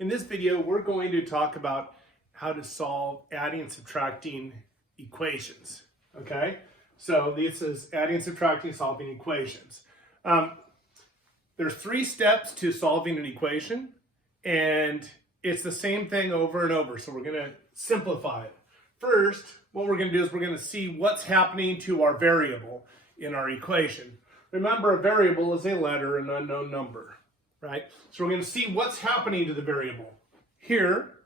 In this video, we're going to talk about how to solve adding and subtracting equations, okay? So this is adding and subtracting, solving equations. There's 3 steps to solving an equation, and it's the same thing over and over, so we're gonna simplify it. First, what we're gonna do is we're gonna see what's happening to our variable in our equation. Remember, a variable is a letter, an unknown number, right? So we're going to see what's happening to the variable. Here,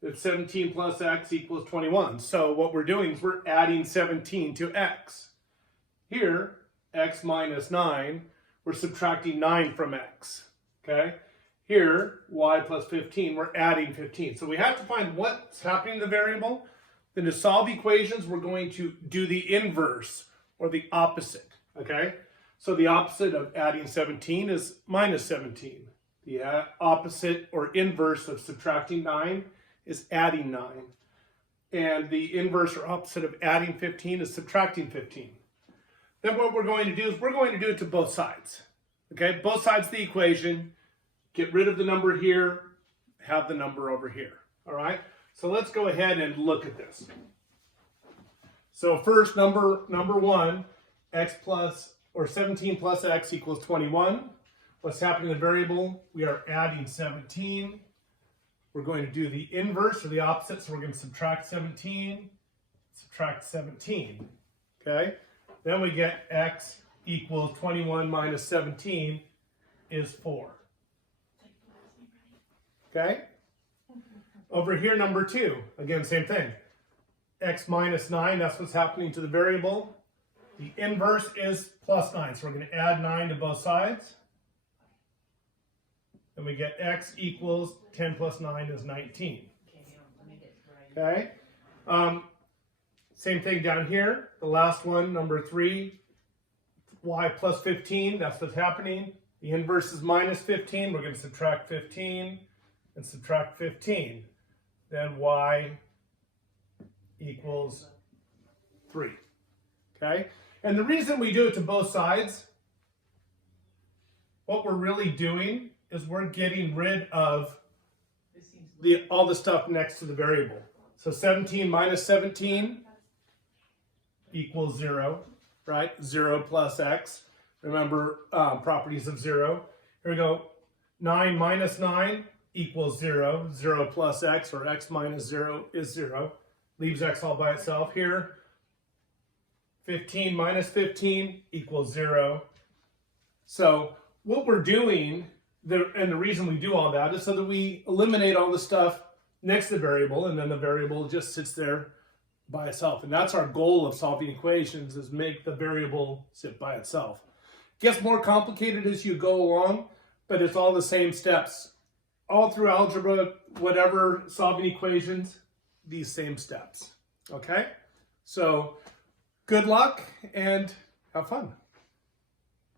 it's 17 plus x equals 21. So what we're doing is we're adding 17 to x. Here, x minus 9, we're subtracting 9 from x, okay? Here, y plus 15, we're adding 15. So we have to find what's happening to the variable. Then to solve equations, we're going to do the inverse or the opposite, okay? So the opposite of adding 17 is minus 17. The opposite or inverse of subtracting 9 is adding 9. And the inverse or opposite of adding 15 is subtracting 15. Then what we're going to do is we're going to do it to both sides. Okay, both sides of the equation. Get rid of the number here, have the number over here. All right, so let's go ahead and look at this. So first, number 1, x plus or 17 plus x equals 21. What's happening to the variable? We are adding 17. We're going to do the inverse or the opposite, so we're going to subtract 17, okay? Then we get x equals 21 minus 17 is 4, okay? Over here, number 2, again, same thing. X minus 9, that's what's happening to the variable. The inverse is plus 9, so we're going to add 9 to both sides. Then we get x equals 10 plus 9 is 19. Okay? Same thing down here. The last one, number 3, y plus 15, that's what's happening. The inverse is minus 15. We're going to subtract 15 and subtract 15. Then y equals 3. Okay? And the reason we do it to both sides, what we're really doing is we're getting rid of all the stuff next to the variable. So 17 minus 17 equals 0, right? 0 plus x. Remember properties of 0. Here we go. 9 minus 9 equals 0. 0 plus x, or x minus 0 is 0. Leaves x all by itself here. 15 minus 15 equals 0. So what we're doing, and the reason we do all that, is so that we eliminate all the stuff next to the variable, and then the variable just sits there by itself. And that's our goal of solving equations, is make the variable sit by itself. It gets more complicated as you go along, but it's all the same steps. All through algebra, whatever, solving equations, these same steps. Okay? So good luck and have fun.